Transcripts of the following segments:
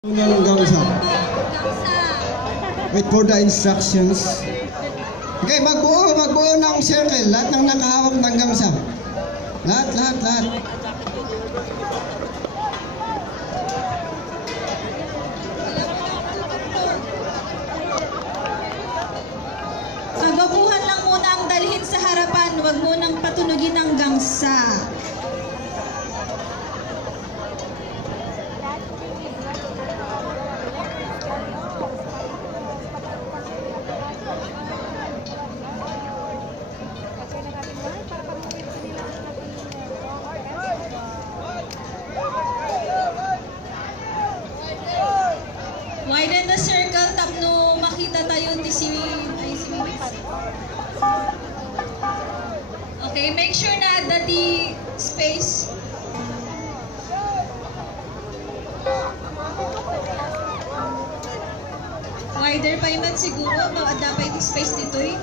Hanggang sa. Wait for the instructions. Okay, magbuo ng circle. Lahat ng nakahawak ng gangsa. Lahat. Baguhan lang muna ang dalhin sa harapan. Huwag munang patunugin ang gangsa. Widen the circle tapno makita tayo ni si Okay, make sure na dati space. Wider pa man siguro, maada pa yung space dito eh.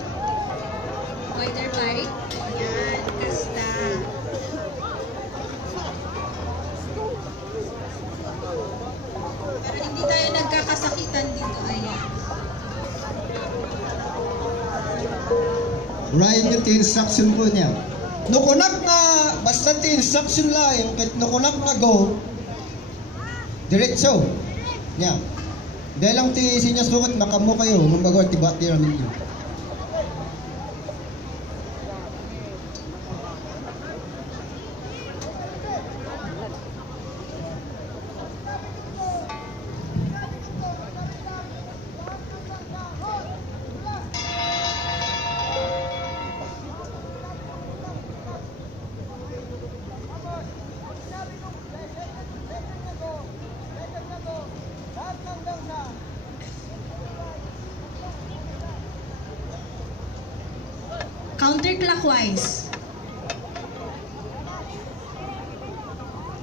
Wider pa eh. Ayan, kasta. Para hindi tayo nagkakasakitan dito. Ayan. Ryan yung instruction po niya. Nukunak na, basta instruction lang, kahit nukunak na go, diretso. Niya. Dahil lang sinya sukat, makamu kayo, mambago at tibati namin yun. Counterclockwise.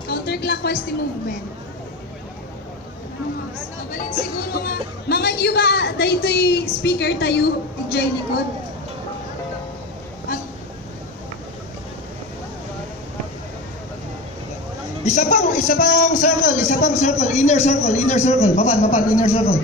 Counterclockwise the movement. Kabalin siguro nga. Mga yuba, dahito'y speaker tayo, ijay likod. Isa pang circle, inner circle, inner circle, mapan, inner circle.